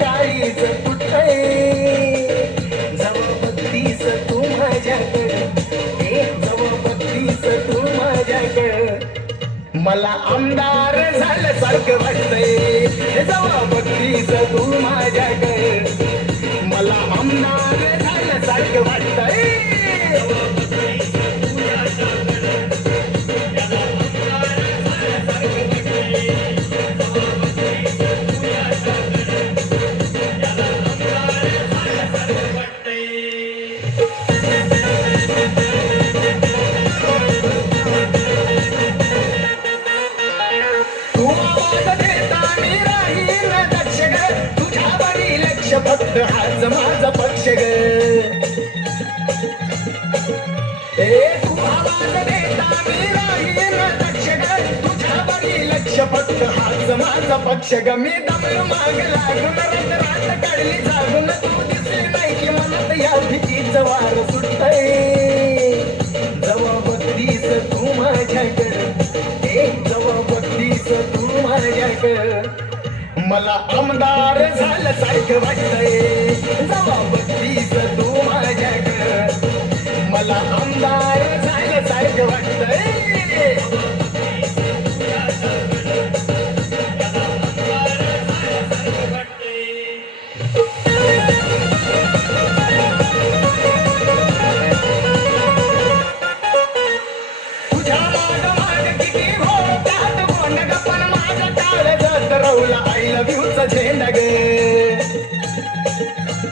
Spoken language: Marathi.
टाळीच कुठे जवळपत्तीच तू माझ्याकडे. हे जवळपत्तीच तू माझ्याकडे. मला आमदार झाल्यासारखं वाटतंय. जवळपत्तीच तू माझ्या पक्ष. ग मी माग लागून रात रात काढली जागून. तू दिसली नाही की मनात या भीतीच वार सुटतय. जवाब तू माझ्याकड. एक जवाब तू माझ्याकड. मला आमदार झालं सारखं वाटतय. जवाब दिस तू